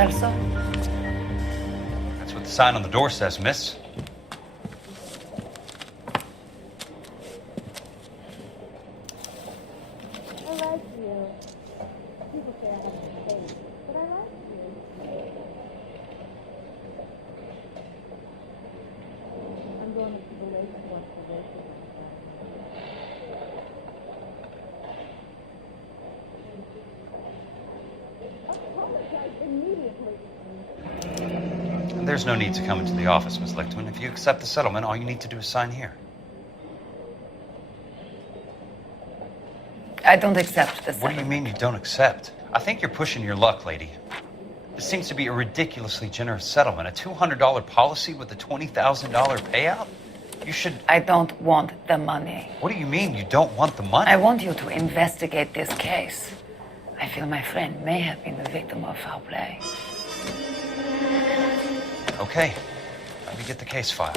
Kelso? That's what the sign on the door says, miss. I like you. People say I have a face, but I like you. I'm going to the race course for racism. Apologize immediately. There's no need to come into the office, Miss Lichtman. If you accept the settlement, all you need to do is sign here. I don't accept this. What do you mean you don't accept? I think you're pushing your luck, lady. This seems to be a ridiculously generous settlement. A $200 policy with a $20,000 payout? You should... I don't want the money. What do you mean you don't want the money? I want you to investigate this case. I feel my friend may have been the victim of foul play. Okay. Let me get the case file.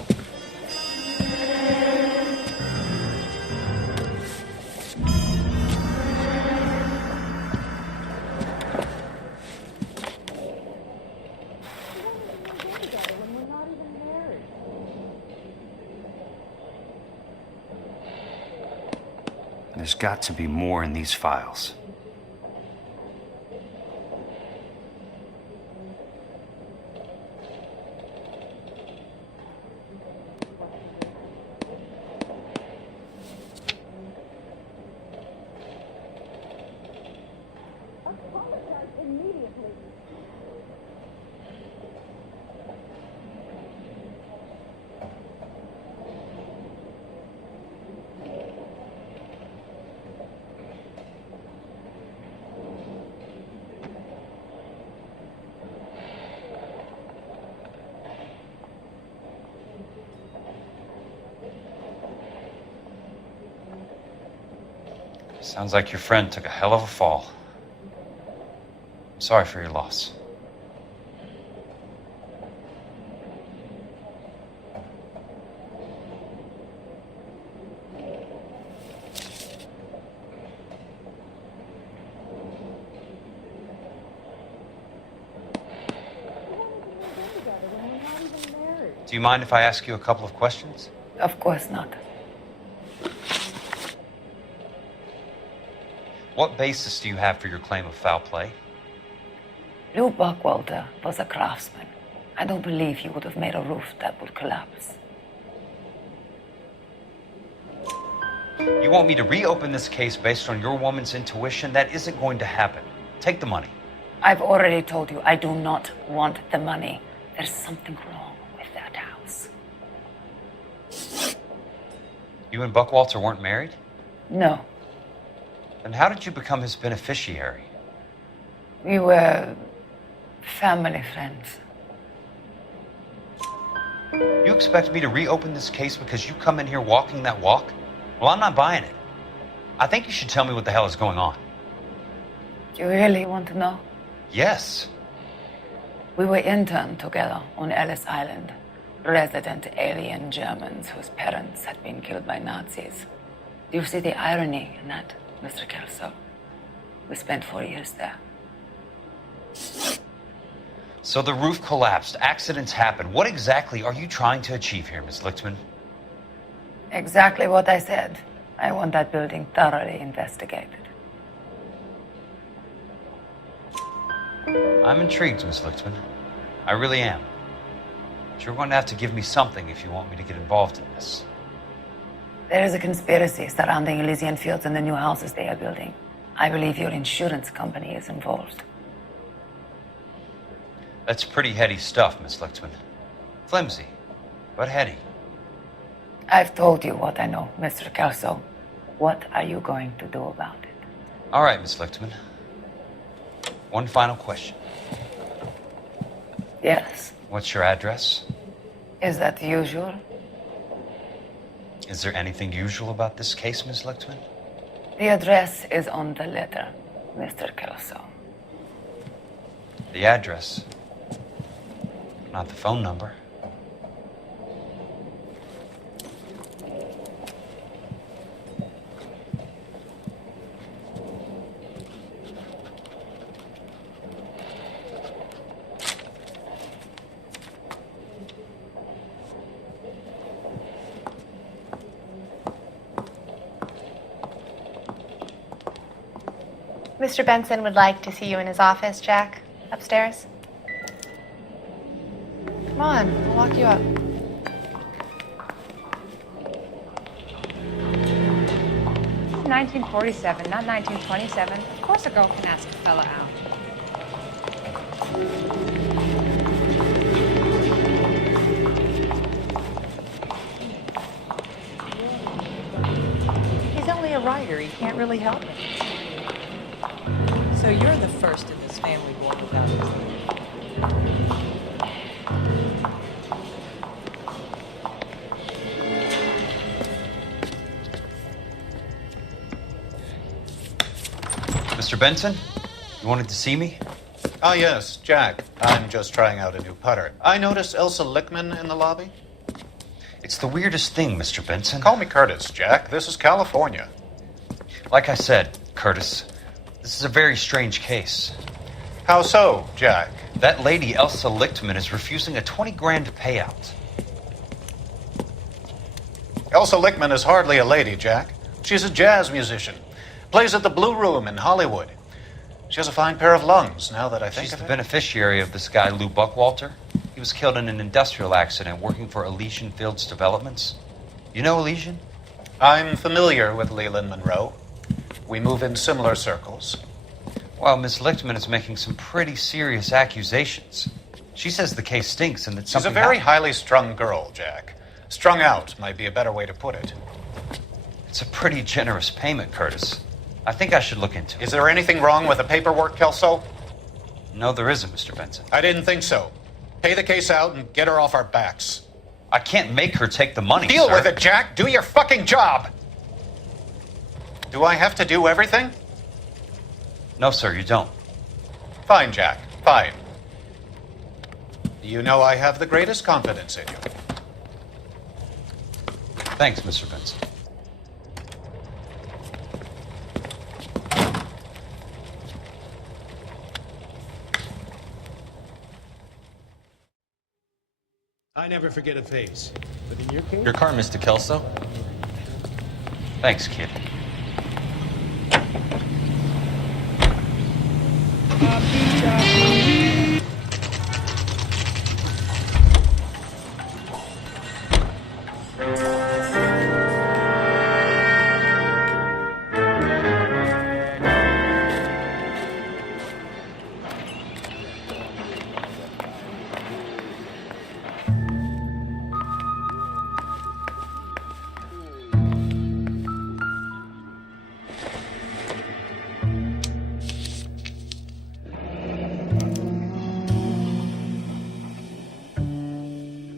There's got to be more in these files. Apologize immediately. Sounds like your friend took a hell of a fall. I'm sorry for your loss. Do you mind if I ask you a couple of questions? Of course not. What basis do you have for your claim of foul play? Lou Buckwalter was a craftsman. I don't believe he would have made a roof that would collapse. You want me to reopen this case based on your woman's intuition? That isn't going to happen. Take the money. I've already told you I do not want the money. There's something wrong with that house. You and Buckwalter weren't married? No. Then how did you become his beneficiary? We were family friends. You expect me to reopen this case because you come in here walking that walk? Well, I'm not buying it. I think you should tell me what the hell is going on. You really want to know? Yes. We were interned together on Ellis Island, resident alien Germans whose parents had been killed by Nazis. Do you see the irony in that, Mr. Kelso? We spent 4 years there. So the roof collapsed, accidents happen. What exactly are you trying to achieve here, Miss Lichtman? Exactly what I said. I want that building thoroughly investigated. I'm intrigued, Miss Lichtman. I really am. But you're going to have to give me something if you want me to get involved in this. There is a conspiracy surrounding Elysian Fields and the new houses they are building. I believe your insurance company is involved. That's pretty heady stuff, Miss Lichtman. Flimsy, but heady. I've told you what I know, Mr. Kelso. What are you going to do about it? All right, Miss Lichtman. One final question. Yes. What's your address? Is that usual? Is there anything usual about this case, Miss Lichtman? The address is on the letter, Mr. Kelso. The address, not the phone number. Mr. Benson would like to see you in his office, Jack. Upstairs. Come on, I'll walk you up. 1947, not 1927. Of course a girl can ask a fella out. He's only a writer. He can't really help it. So you're the first in this family born without his name. Mr. Benson, you wanted to see me? Ah, yes, Jack. I'm just trying out a new putter. I noticed Elsa Lickman in the lobby. It's the weirdest thing, Mr. Benson. Call me Curtis, Jack. This is California. Like I said, Curtis, this is a very strange case. How so, Jack? That lady, Elsa Lichtman, is refusing a 20 grand payout. Elsa Lickman is hardly a lady, Jack. She's a jazz musician. Plays at the Blue Room in Hollywood. She has a fine pair of lungs, now that I think She's of the it. beneficiary of this guy, Lou Buckwalter. He was killed in an industrial accident working for Elysian Fields Developments. You know Elysian? I'm familiar with Leland Monroe. We move in similar circles. Well, Miss Lichtman is making some pretty serious accusations. She says the case stinks and that She's a something very happened. highly strung girl, Jack. Strung out might be a better way to put it. It's a pretty generous payment, Curtis. I think I should look into it. Is there anything wrong with the paperwork, Kelso? No, there isn't, Mr. Benson. I didn't think so. Pay the case out and get her off our backs. I can't make her take the money, Deal sir. with it, Jack. Do your fucking job. Do I have to do everything? No, sir, you don't. Fine, Jack. Fine. You know I have the greatest confidence in you. Thanks, Mr. Benson. I never forget a face. But in your case... Your car, Mr. Kelso. Thanks, kid.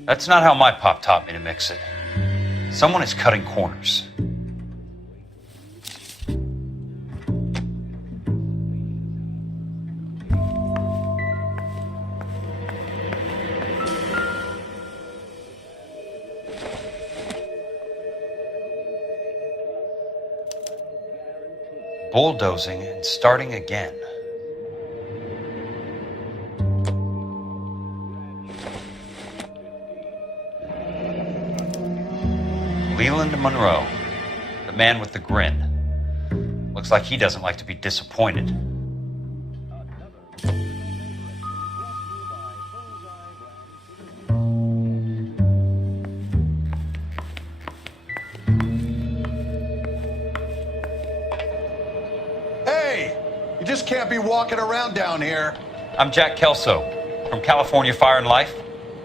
That's not how my pop taught me to mix it. Someone is cutting corners. Bulldozing and starting again. Leland Monroe, the man with the grin. Looks like he doesn't like to be disappointed. Hey! You just can't be walking around down here. I'm Jack Kelso from California Fire and Life.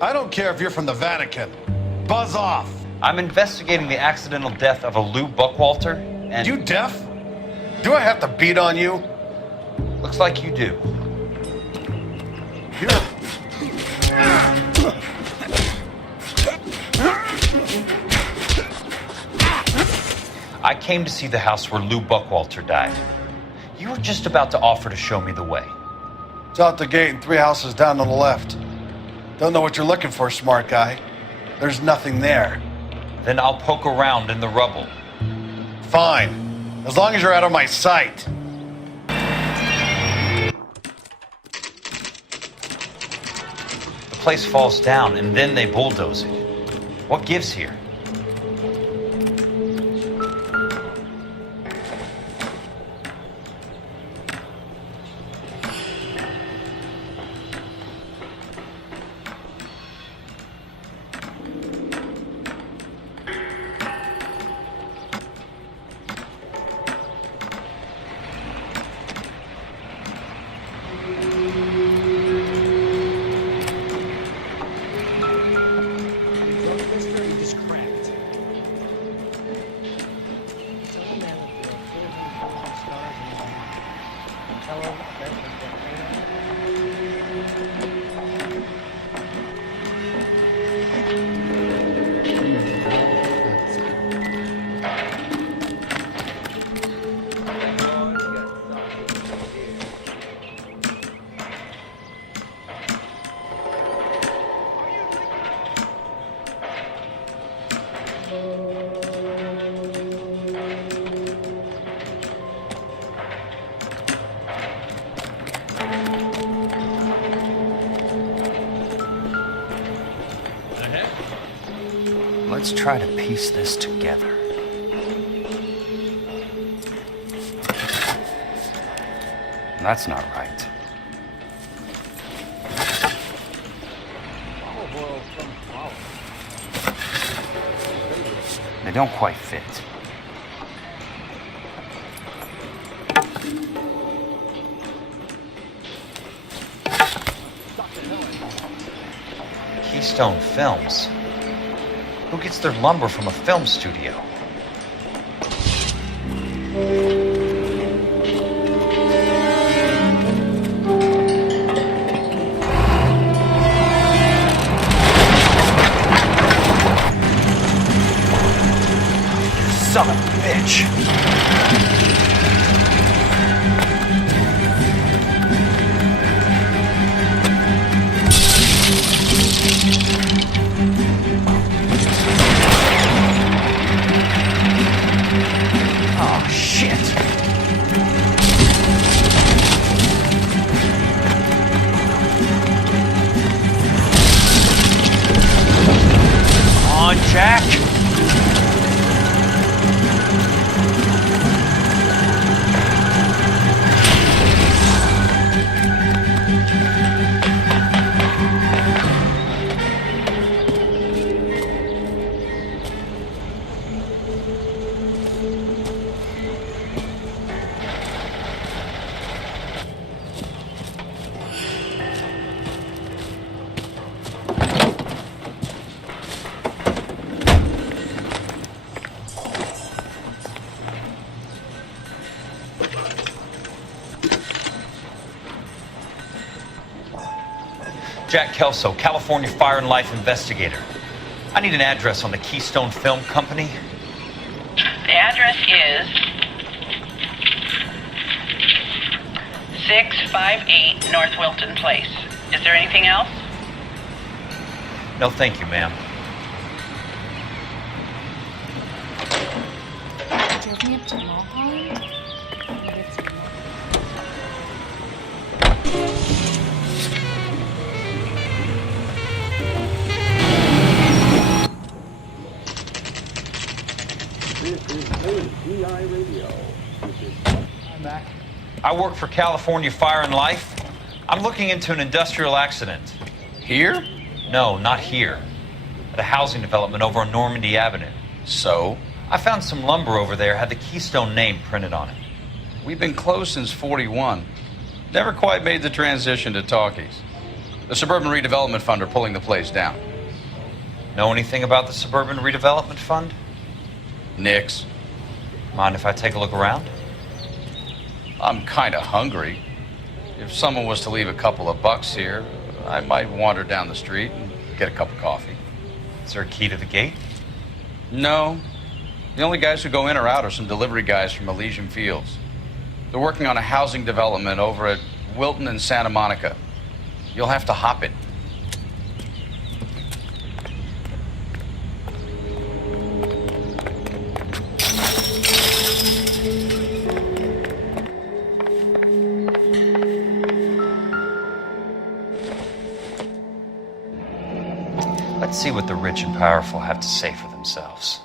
I don't care if you're from the Vatican. Buzz off. I'm investigating the accidental death of a Lou Buckwalter, and... You deaf? Do I have to beat on you? Looks like you do. You're... I came to see the house where Lou Buckwalter died. You were just about to offer to show me the way. It's out the gate and 3 houses down on the left. Don't know what you're looking for, smart guy. There's nothing there. Then I'll poke around in the rubble. Fine. As long as you're out of my sight. The place falls down and then they bulldoze it. What gives here? Let's try to piece this together. That's not right. They don't quite fit. Keystone Films. Who gets their lumber from a film studio? Son of a bitch! Oh, shit! Come on, Jack! Jack Kelso, California Fire and Life investigator. I need an address on the Keystone Film Company. The address is 658 North Wilton Place. Is there anything else? No, thank you, ma'am. Drove me up to Mulholland. I work for California Fire and Life. I'm looking into an industrial accident. Here? No, not here. At a housing development over on Normandy Avenue. So? I found some lumber over there, had the Keystone name printed on it. We've been closed since '41. Never quite made the transition to talkies. The Suburban Redevelopment Fund are pulling the place down. Know anything about the Suburban Redevelopment Fund? Nix. Mind if I take a look around? I'm kind of hungry. If someone was to leave a couple of bucks here, I might wander down the street and get a cup of coffee. Is there a key to the gate? No. The only guys who go in or out are some delivery guys from Elysian Fields. They're working on a housing development over at Wilton and Santa Monica. You'll have to hop it. Let's see what the rich and powerful have to say for themselves.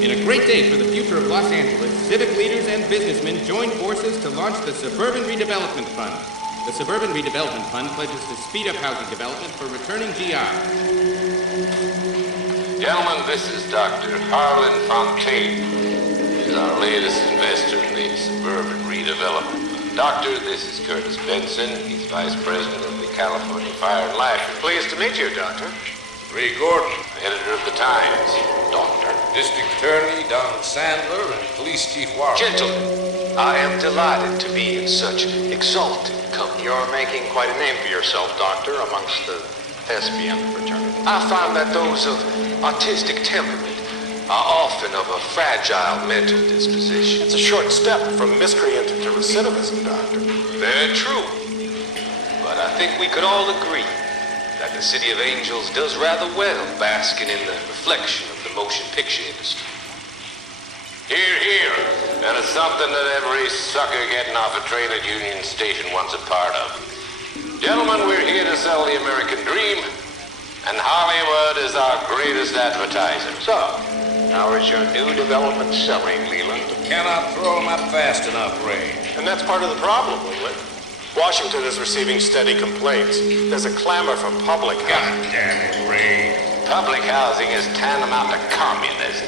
In a great day for the future of Los Angeles, civic leaders and businessmen joined forces to launch the Suburban Redevelopment Fund. The Suburban Redevelopment Fund pledges to speed up housing development for returning GI. Gentlemen, this is Dr. Harlan Fontaine. He's our latest investor in the Suburban Redevelopment Fund. Doctor, this is Curtis Benson. He's Vice President of the California Fire and Life. Pleased to meet you, Doctor. Ray Gordon, editor of the Times. Doctor. District Attorney Don Sandler and Police Chief Warren. Gentlemen, I am delighted to be in such exalted company. You're making quite a name for yourself, Doctor, amongst the thespian fraternity. I find that those of artistic temperament are often of a fragile mental disposition. It's a short step from miscreant to recidivism, Doctor. Very true. But I think we could all agree that the City of Angels does rather well basking in the reflection of the motion picture industry. Hear, hear. And it's something that every sucker getting off a train at Union Station wants a part of. Gentlemen, we're here to sell the American dream, and Hollywood is our greatest advertiser. So, how is your new development selling, Leland? Cannot throw them up fast enough, Ray. And that's part of the problem, Leland. Washington is receiving steady complaints. There's a clamor for public housing. God damn it, Ray. Public housing is tantamount to communism.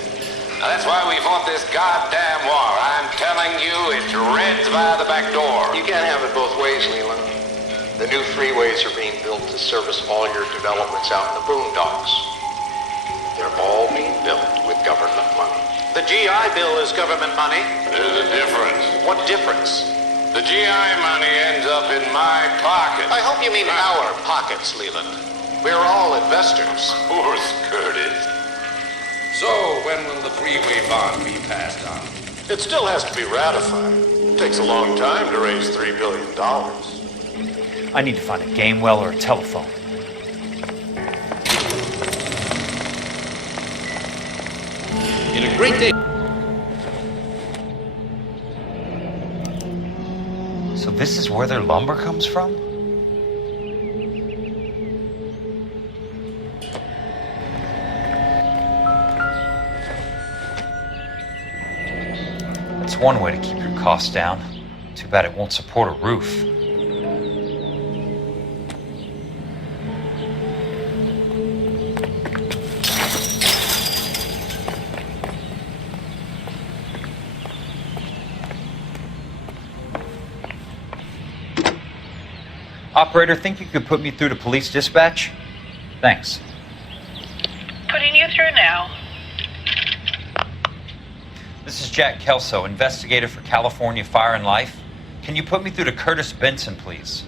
Now, that's why we fought this goddamn war. I'm telling you, it's Reds via the back door. You can't have it both ways, Leland. The new freeways are being built to service all your developments out in the boondocks. They're all being built with government money. The GI Bill is government money. There's a difference. What difference? The GI money ends up in my pocket. I hope you mean our pockets, Leland. We're all investors. Poor Curtis. So, when will the freeway bond be passed on? It still has to be ratified. It takes a long time to raise $3 billion. I need to find a game well or a telephone. In a great day. So this is where their lumber comes from? That's one way to keep your costs down. Too bad it won't support a roof. Operator, think you could put me through to police dispatch? Thanks. Putting you through now. This is Jack Kelso, investigator for California Fire and Life. Can you put me through to Curtis Benson, please?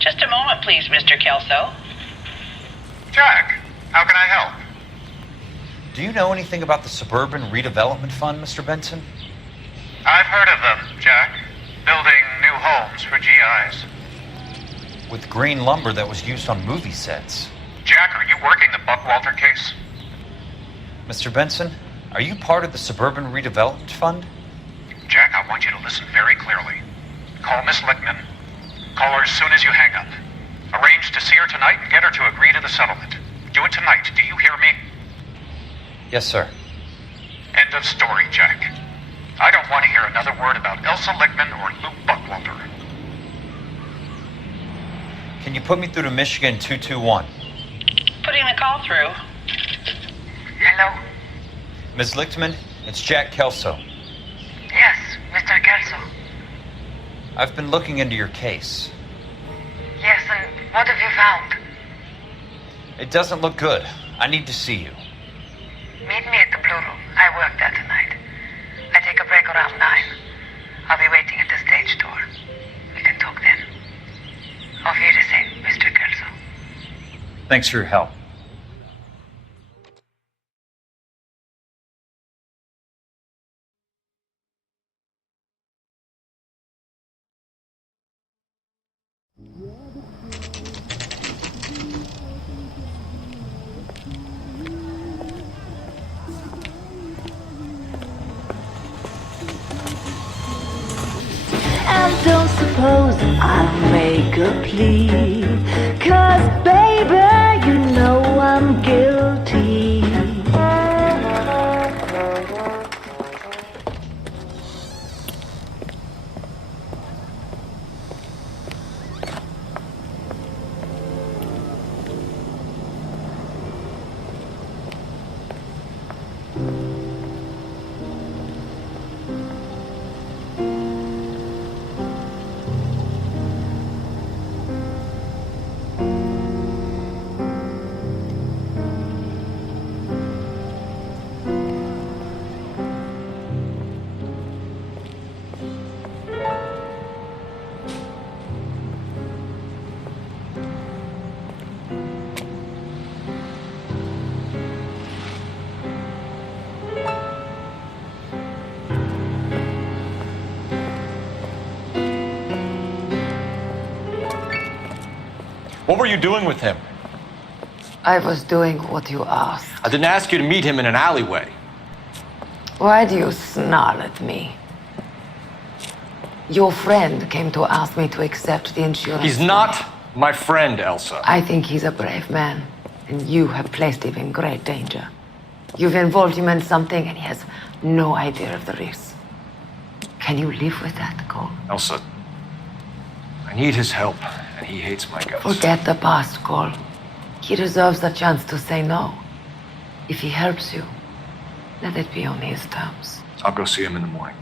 Just a moment, please, Mr. Kelso. Jack, how can I help? Do you know anything about the Suburban Redevelopment Fund, Mr. Benson? I've heard of them, Jack. Building new homes for GIs. With green lumber that was used on movie sets. Jack, are you working the Buckwalter case? Mr. Benson, are you part of the Suburban Redevelopment Fund? Jack, I want you to listen very clearly. Call Miss Lickman. Call her as soon as you hang up. Arrange to see her tonight and get her to agree to the settlement. Do it tonight, do you hear me? Yes, sir. End of story, Jack. I don't want to hear another word about Elsa Lickman or Luke Buckwalter. Can you put me through to Michigan 221? Putting the call through. Hello? Ms. Lichtman, it's Jack Kelso. Yes, Mr. Kelso. I've been looking into your case. Yes, and what have you found? It doesn't look good. I need to see you. Meet me at the Blue Room. I work there tonight. I take a break around 9. I'll be waiting at the stage door. We can talk then. Auf Wiedersehen, Mr. Kelso. Thanks for your help. And don't suppose I'll make a plea, 'cause baby, you know I'm guilty. What were you doing with him? I was doing what you asked. I didn't ask you to meet him in an alleyway. Why do you snarl at me? Your friend came to ask me to accept the insurance. He's not my friend, Elsa. I think he's a brave man, and you have placed him in great danger. You've involved him in something, and he has no idea of the risks. Can you live with that, Cole? Elsa, I need his help, and he hates my guts. Forget the past, Cole. He deserves the chance to say no. If he helps you, let it be on his terms. I'll go see him in the morning.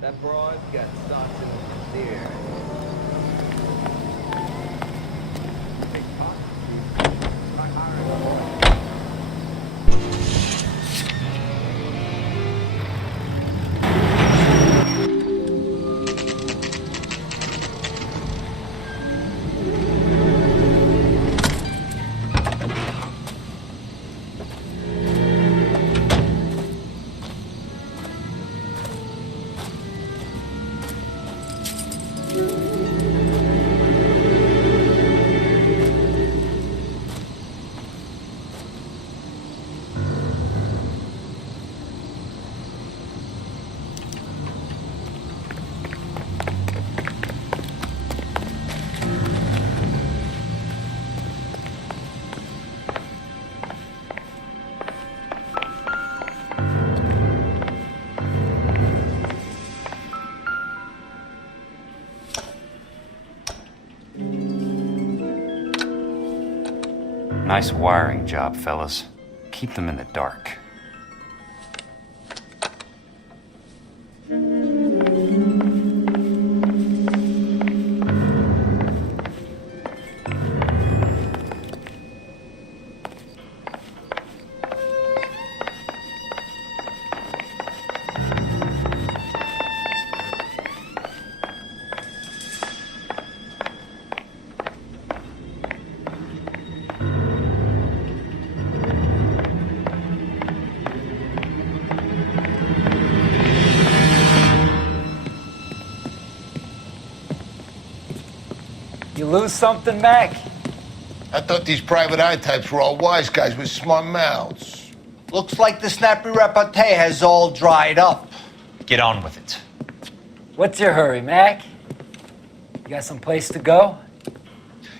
That broad got socks in the ear. Nice wiring job, fellas. Keep them in the dark. You lose something, Mac? I thought these private eye types were all wise guys with smart mouths. Looks like the snappy repartee has all dried up. Get on with it. What's your hurry, Mac? You got some place to go?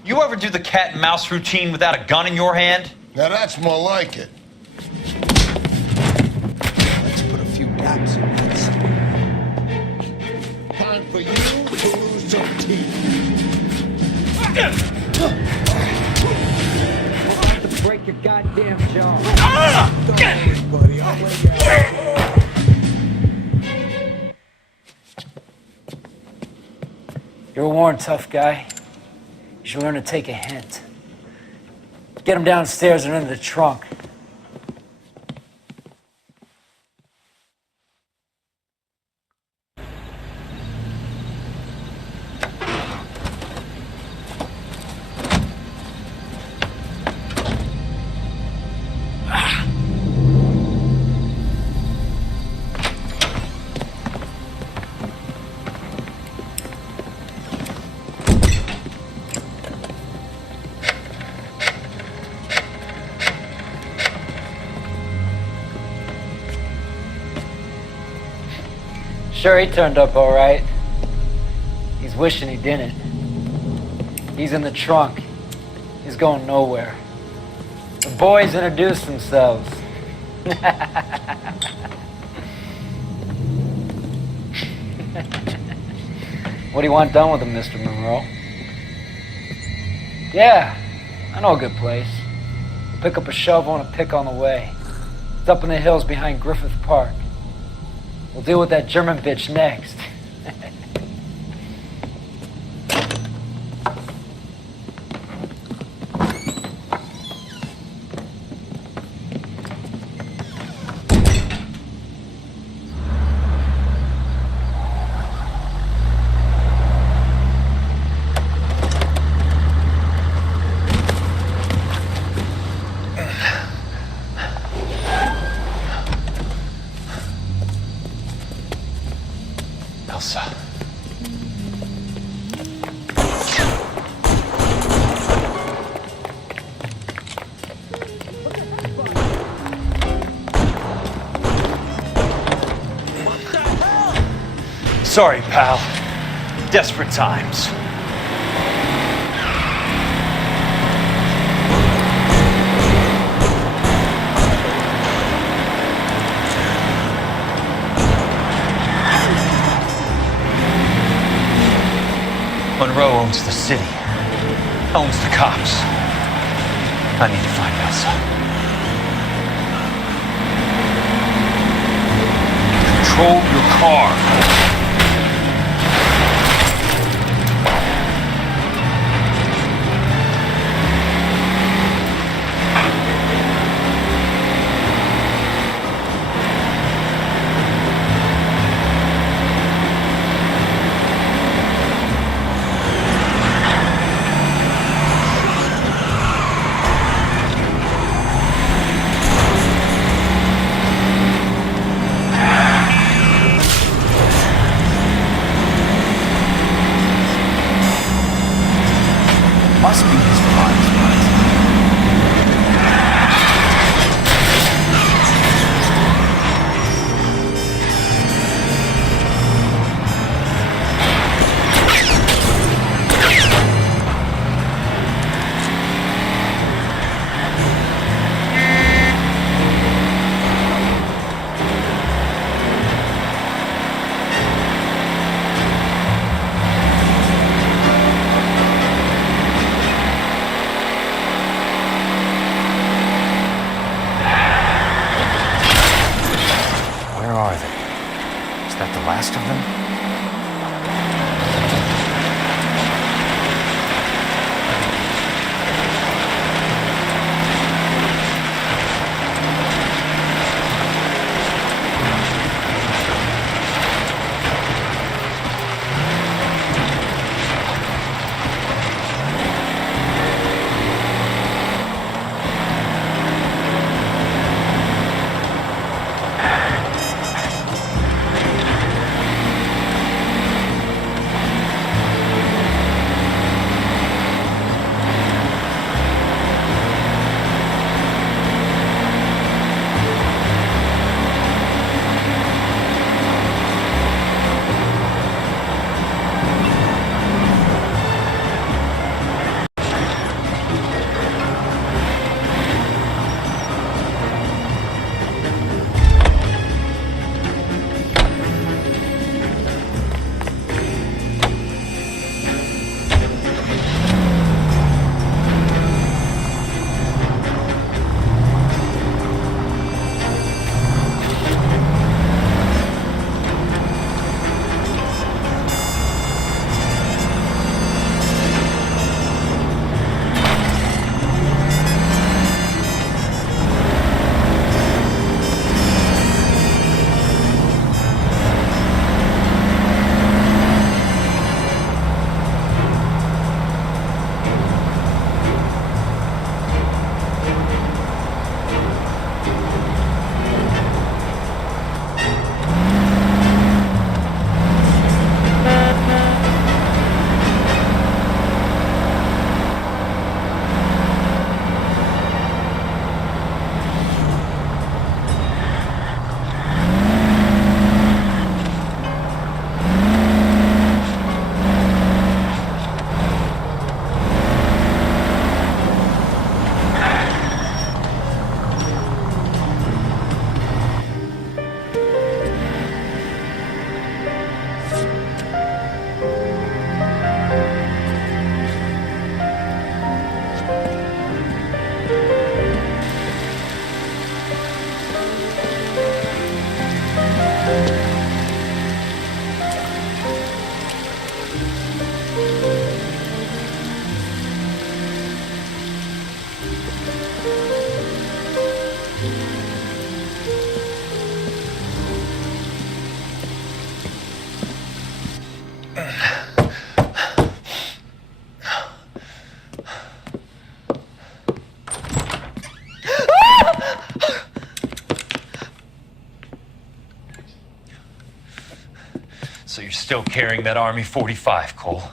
You ever do the cat and mouse routine without a gun in your hand? Now that's more like it. Let's put a few gaps in this. Time for you to lose some teeth. About to break your goddamn jaw. Don't worry, buddy. I'll lay you out. You're a worn, tough guy. You should learn to take a hint. Get him downstairs and into the trunk. Sure, he turned up all right. He's wishing he didn't. He's in the trunk. He's going nowhere. The boys introduced themselves. What do you want done with him, Mr. Monroe? Yeah, I know a good place. We'll pick up a shovel and a pick on the way. It's up in the hills behind Griffith Park. We'll deal with that German bitch next. Sorry, pal. Desperate times. Monroe owns the city, owns the cops. I need to find Elsa. Control your car. Must be his prize. Where are they? Is that the last of them? So you're still carrying that Army 45, Cole?